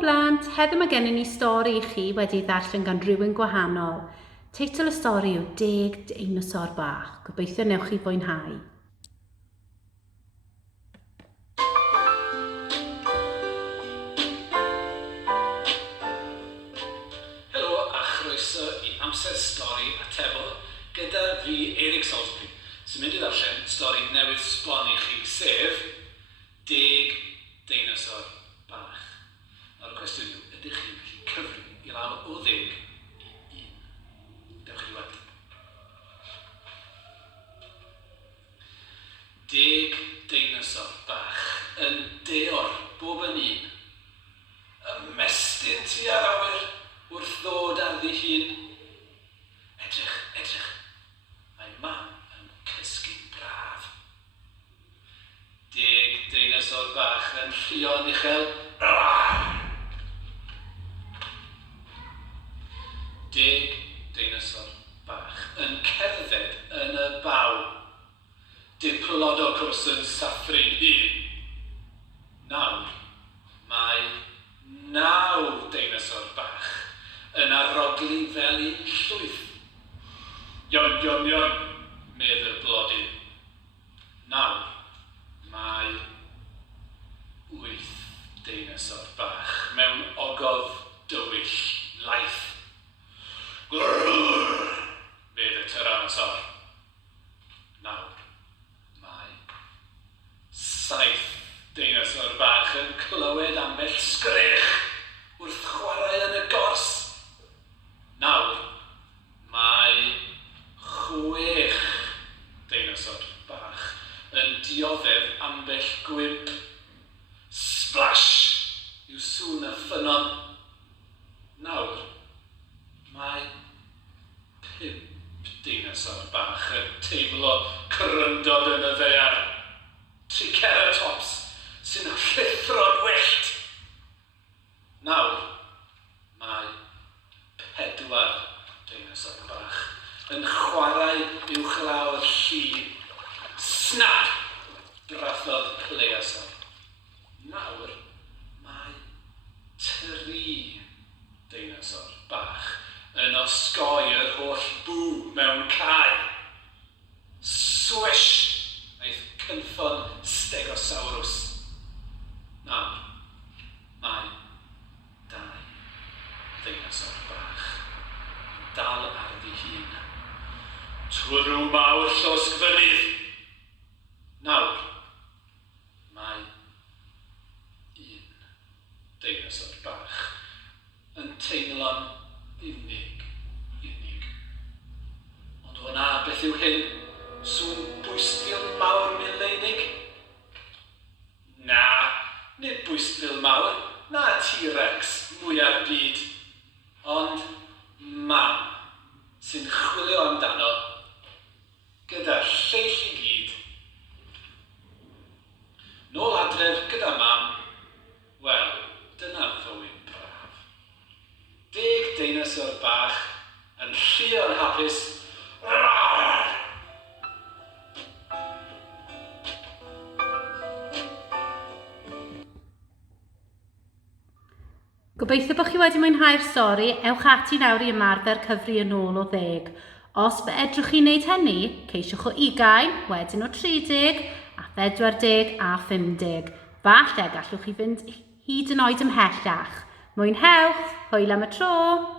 blant, heddiw mae gennym ni stori i chi wedi ddarllen gan rhywun gwahanol. Teitl y stori yw 10 Deinosor Bach. Gobeithio newch chi fwynhau. Helo a chroeso i amser stori Atebol gyda fi sy'n mynd i ddarllen stori newydd sbon i chi, sef 10 Deinosor Bach. Nawr y cwestiwn yw, ydych chi'n gallu cyfri i lawr o 10 i 1? Dewch chi weld. 10 deinosor bach yn deor bob yn un. Ymestyn tua'r awyr wrth ddod ar ddi hun. Edrych. Mae mam yn cysgu'n braf. 10 deinosor bach yn rhuo'n uchel. 10 deinosor bach yn cerdded yn y baw. Diplodocus yn sathru'n hun. Nawr, mae 9 deinosor bach yn arogli fel un llwyth. Ion, meddwl blodyn. Nawr, mae 8 deinosor bach mewn ogof dywyll laeth. Meddwl tyrannosor. Nawr, mae 7 deinosor bach yn clywed ambell sgrech wrth chwarae yn y gors. Nawr, mae 6 deinosor bach yn dioddef ambell gwymp. Splash yw sŵn y ffynon. Nawr, mae 5 deinosor bach yn teimlo cryndod yn y ddaear. Triceratops sy'n rhithro'n wyllt. Nawr, mae 4 deinosor bach yn chwarae uwch lawr llun. Snap! Brathodd pleasor. Nawr, mae 3 deinosor bach yn osgoi yr holl bw mewn cae. Swish! Aeth cynffon stegosaurus. Nawr, mae 2 deinosor bach yn dal ar ddi hun. Twrw mawr llosg fynydd. Nawr, mae 1 deinosor bach yn teimlo'n unig. Ond o'na beth yw hyn? Sŵn bwystfil mawr mileinig? Na, nid bwystfil mawr, na T-Rex mwyaf byd. Ond mam sy'n chwilio amdano gyda'r lleill i gyd. Nôl adref gyda mam, wel, dyna fywyd braf. 10 deinosor bach yn rhuo'n hapus. Gobeithio bod chi wedi mwynhau'r stori, ewch ati nawr i ymarfer cyfri yn ôl o 10. Os fe edrwch chi wneud hynny, ceisiwch o 20, wedyn o 30, a 40 a 50. Falle gallwch chi fynd hyd yn oed ymhellach. Mwynhewch, hwyl am y tro!